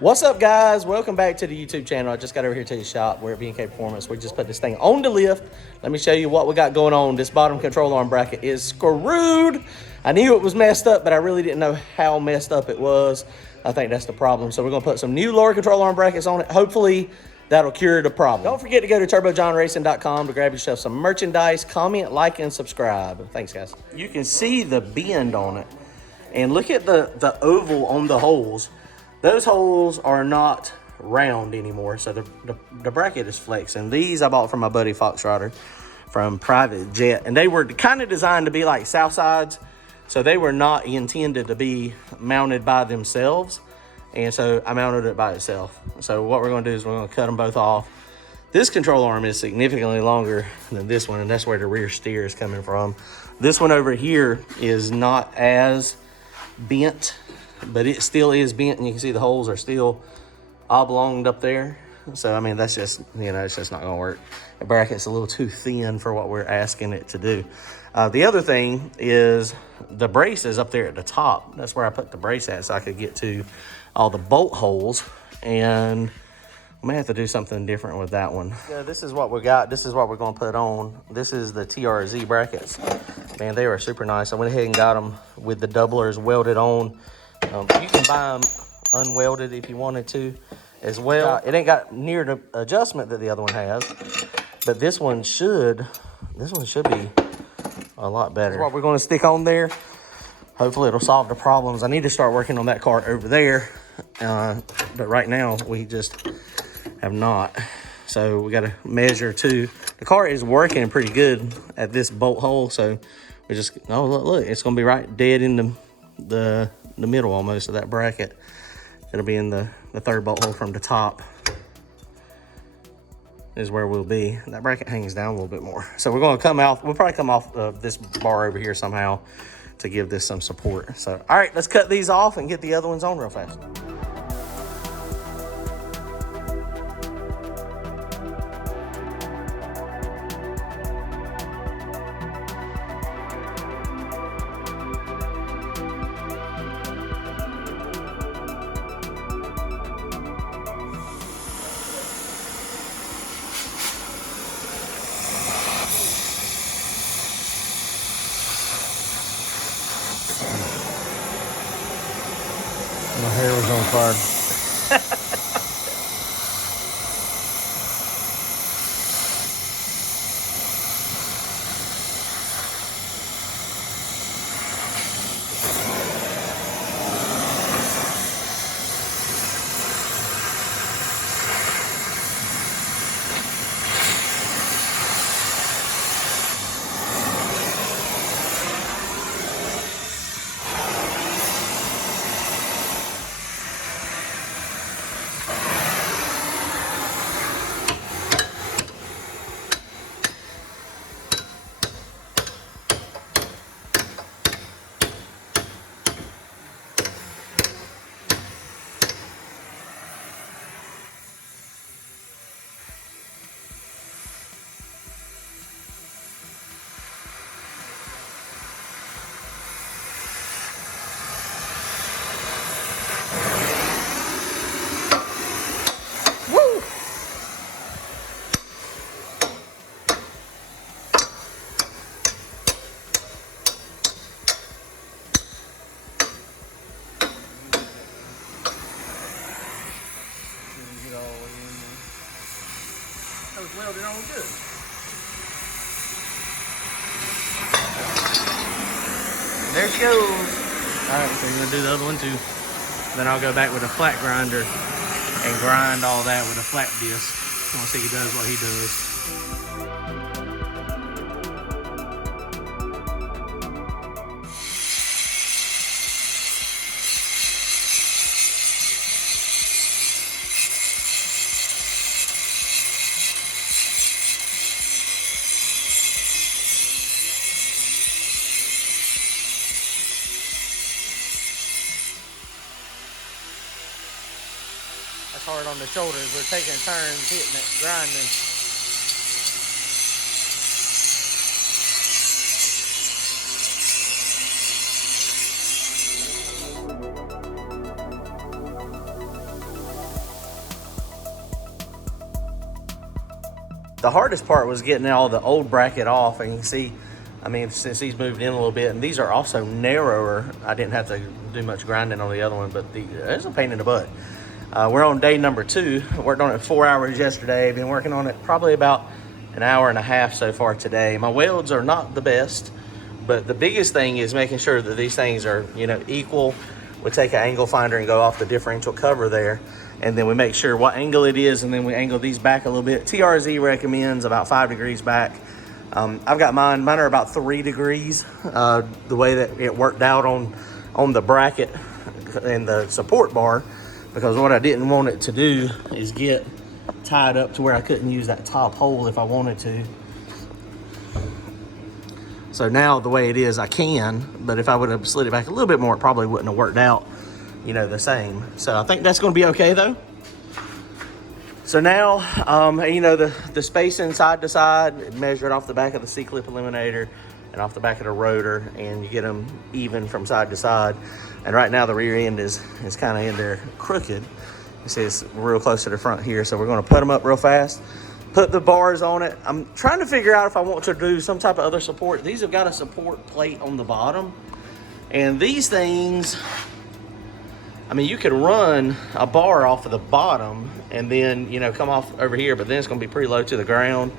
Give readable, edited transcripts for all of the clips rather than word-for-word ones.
What's up, guys? Welcome back to the YouTube channel. I just got over here to the shop. We're at B&K Performance. We just put this thing on the lift. Let me show you what we got going on. This bottom control arm bracket is screwed. I knew it was messed up, but I really didn't know how messed up it was. I think that's the problem. So we're going to put some new lower control arm brackets on it. Hopefully, that'll cure the problem. Don't forget to go to turbojohnracing.com to grab yourself some merchandise. Comment, like, and subscribe. Thanks, guys. You can see the bend on it. And look at the oval on the holes. Those holes are not round anymore, so the bracket is flexing. These I bought from my buddy Foxrider from Private Jet, and they were kind of designed to be like south sides, so they were not intended to be mounted by themselves, and so I mounted it by itself. So what we're going to do is we're going to cut them both off. This control arm is significantly longer than this one, and that's where the rear steer is coming from. This one over here is not as bent, but it still is bent, and you can see the holes are still oblonged up there. So I mean, that's just, you know, it's just not gonna work. The bracket's a little too thin for what we're asking it to do. The other thing is the brace is up there at the top. That's where I put the brace at, so I could get to all the bolt holes, and I may have to do something different with that one. Yeah, this is what we got. This is what we're gonna put on. This is the TRZ brackets. Man, they are super nice. I went ahead and got them with the doublers welded on. You can buy them unwelded if you wanted to as well. It ain't got near the adjustment that the other one has, but this one should be a lot better. That's what we're going to stick on there. Hopefully it'll solve the problems. I need to start working on that car over there, but right now we just have not. So we got to measure too. The car is working pretty good at this bolt hole, so we just, oh look, it's going to be right dead in the middle almost of that bracket. It'll be in the third bolt hole from the top is where we'll be. That bracket hangs down a little bit more. So we're going to come out, we'll probably come off this bar over here somehow to give this some support. So, all right, let's cut these off and get the other ones on real fast. My hair was on fire. That was welded on good. There she goes. All right, so you're gonna do the other one too. Then I'll go back with a flat grinder and grind all that with a flat disc. I want to see he does what he does. That's hard on the shoulders. We're taking turns hitting it, grinding. The hardest part was getting all the old bracket off, and you can see, I mean, since he's moved in a little bit, and these are also narrower, I didn't have to do much grinding on the other one, but it's a pain in the butt. We're on day number 2. Worked on it 4 hours yesterday. Been working on it probably about an hour and a half so far today. My welds are not the best, but the biggest thing is making sure that these things are, you know, equal. We take an angle finder and go off the differential cover there, and then we make sure what angle it is, and then we angle these back a little bit. TRZ recommends about 5 degrees back. I've got mine are about 3 degrees, the way that it worked out on the bracket and the support bar, because what I didn't want it to do is get tied up to where I couldn't use that top hole if I wanted to. So now the way it is, I can, but if I would have slid it back a little bit more, it probably wouldn't have worked out, you know, the same. So I think that's going to be okay though. So now, you know, the spacing side to side, measure it off the back of the C-clip eliminator and off the back of the rotor, and you get them even from side to side. And right now the rear end is kind of in there crooked. You see it's real close to the front here, so we're going to put them up real fast. Put the bars on it. I'm trying to figure out if I want to do some type of other support. These have got a support plate on the bottom. And these things, I mean, you could run a bar off of the bottom and then, you know, come off over here, but then it's going to be pretty low to the ground.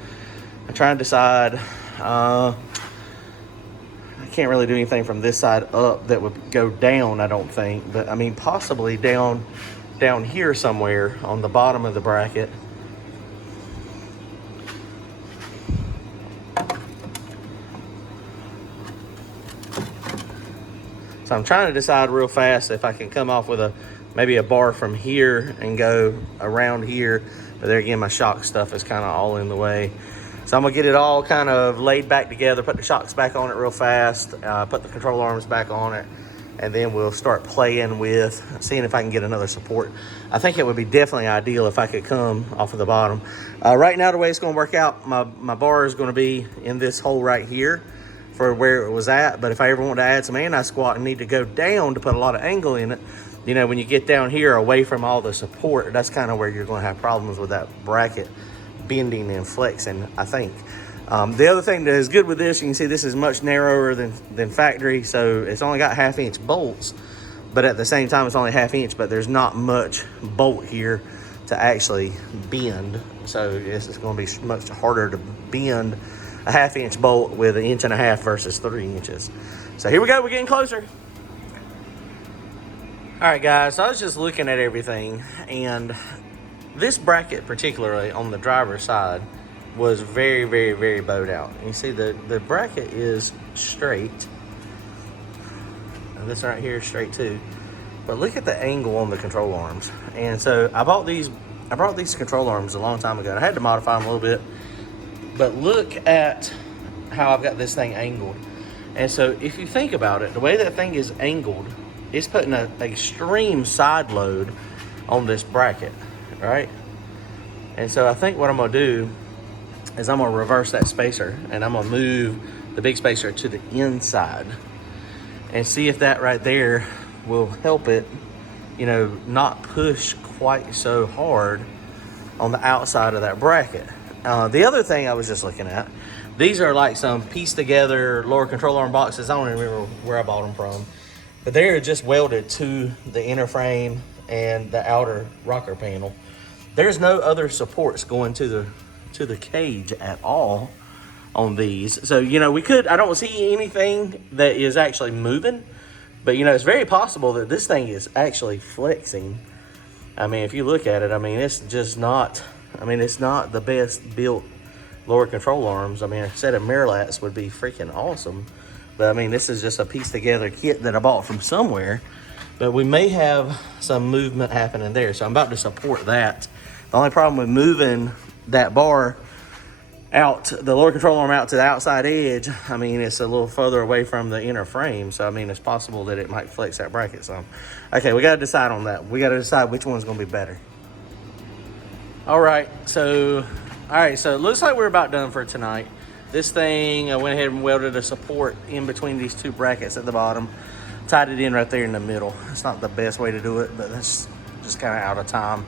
I'm trying to decide. I can't really do anything from this side up that would go down, I don't think. But, I mean, possibly down here somewhere on the bottom of the bracket. So I'm trying to decide real fast if I can come off with maybe a bar from here and go around here. But there again, my shock stuff is kind of all in the way. So I'm gonna get it all kind of laid back together, put the shocks back on it real fast, put the control arms back on it, and then we'll start playing with seeing if I can get another support. I think it would be definitely ideal if I could come off of the bottom. Right now, the way it's gonna work out, my bar is gonna be in this hole right here for where it was at. But if I ever want to add some anti-squat and need to go down to put a lot of angle in it, you know, when you get down here away from all the support, that's kind of where you're going to have problems with that bracket bending and flexing, I think. The other thing that is good with this, you can see this is much narrower than factory, so it's only got 1/2 inch bolts, but at the same time it's only 1/2 inch, but there's not much bolt here to actually bend, so it's going to be much harder to bend a 1/2 inch bolt with 1.5 inches versus 3 inches. So here we go, we're getting closer. All right, guys, so I was just looking at everything, and this bracket, particularly on the driver's side, was very, very, very bowed out. And you see the bracket is straight. And this right here is straight too. But look at the angle on the control arms. And so I brought these control arms a long time ago, and I had to modify them a little bit. But look at how I've got this thing angled. And so if you think about it, the way that thing is angled, it's putting an extreme side load on this bracket, right? And so I think what I'm gonna do is I'm gonna reverse that spacer, and I'm gonna move the big spacer to the inside and see if that right there will help it, you know, not push quite so hard on the outside of that bracket. The other thing I was just looking at, these are like some pieced together lower control arm boxes. I don't remember where I bought them from, but they're just welded to the inner frame and the outer rocker panel. There's no other supports going to the cage at all on these. So, you know, I don't see anything that is actually moving, but, you know, it's very possible that this thing is actually flexing. I mean, if you look at it, I mean, it's just not, I mean, it's not the best built lower control arms. I mean, a set of Miralats would be freaking awesome. But, I mean, this is just a pieced together kit that I bought from somewhere. But we may have some movement happening there. So I'm about to support that. The only problem with moving that bar out, the lower control arm out to the outside edge, I mean, it's a little further away from the inner frame. So, I mean, it's possible that it might flex that bracket some. Okay, we got to decide on that. We got to decide which one's going to be better. All right, so it looks like we're about done for tonight. This thing, I went ahead and welded a support in between these two brackets at the bottom. Tied it in right there in the middle. It's not the best way to do it, but that's just kind of out of time.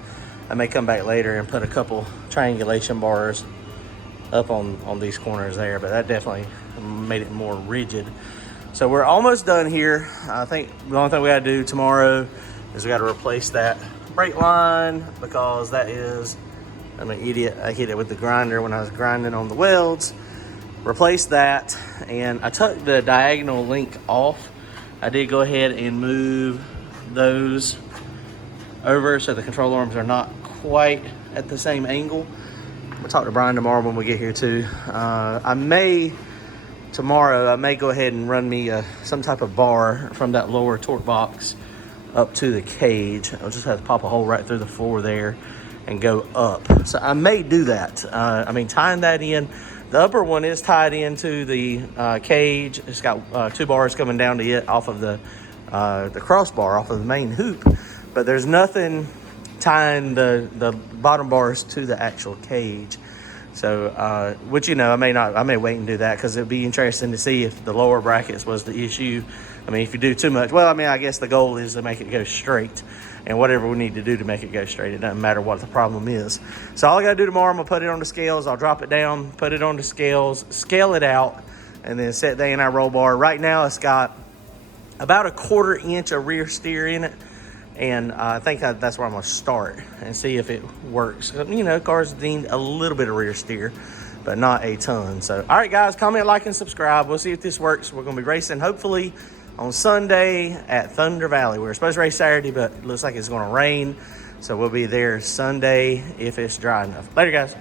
I may come back later and put a couple triangulation bars up on these corners there, but that definitely made it more rigid. So we're almost done here. I think the only thing we gotta do tomorrow is we gotta replace that brake line, because that is, I'm an idiot, I hit it with the grinder when I was grinding on the welds. Replace that, and I took the diagonal link off. I did go ahead and move those over so the control arms are not quite at the same angle. We'll talk to Brian tomorrow when we get here too. Tomorrow I may go ahead and run me some type of bar from that lower torque box up to the cage. I'll just have to pop a hole right through the floor there and go up. So I may do that. Tying that in. The upper one is tied into the cage. It's got 2 bars coming down to it off of the crossbar, off of the main hoop. But there's nothing tying the bottom bars to the actual cage. So, which, I may wait and do that, because it'd be interesting to see if the lower brackets was the issue. If you do too much, I guess the goal is to make it go straight, and whatever we need to do to make it go straight, it doesn't matter what the problem is. So all I gotta do tomorrow, I'm gonna put it on the scales. I'll drop it down, put it on the scales, scale it out, and then set the A&I roll bar. Right now it's got about 1/4 inch of rear steer in it. And I think that's where I'm going to start and see if it works. Cars need a little bit of rear steer, but not a ton. So, all right, guys, comment, like, and subscribe. We'll see if this works. We're going to be racing, hopefully, on Sunday at Thunder Valley. We were supposed to race Saturday, but it looks like it's going to rain. So we'll be there Sunday if it's dry enough. Later, guys.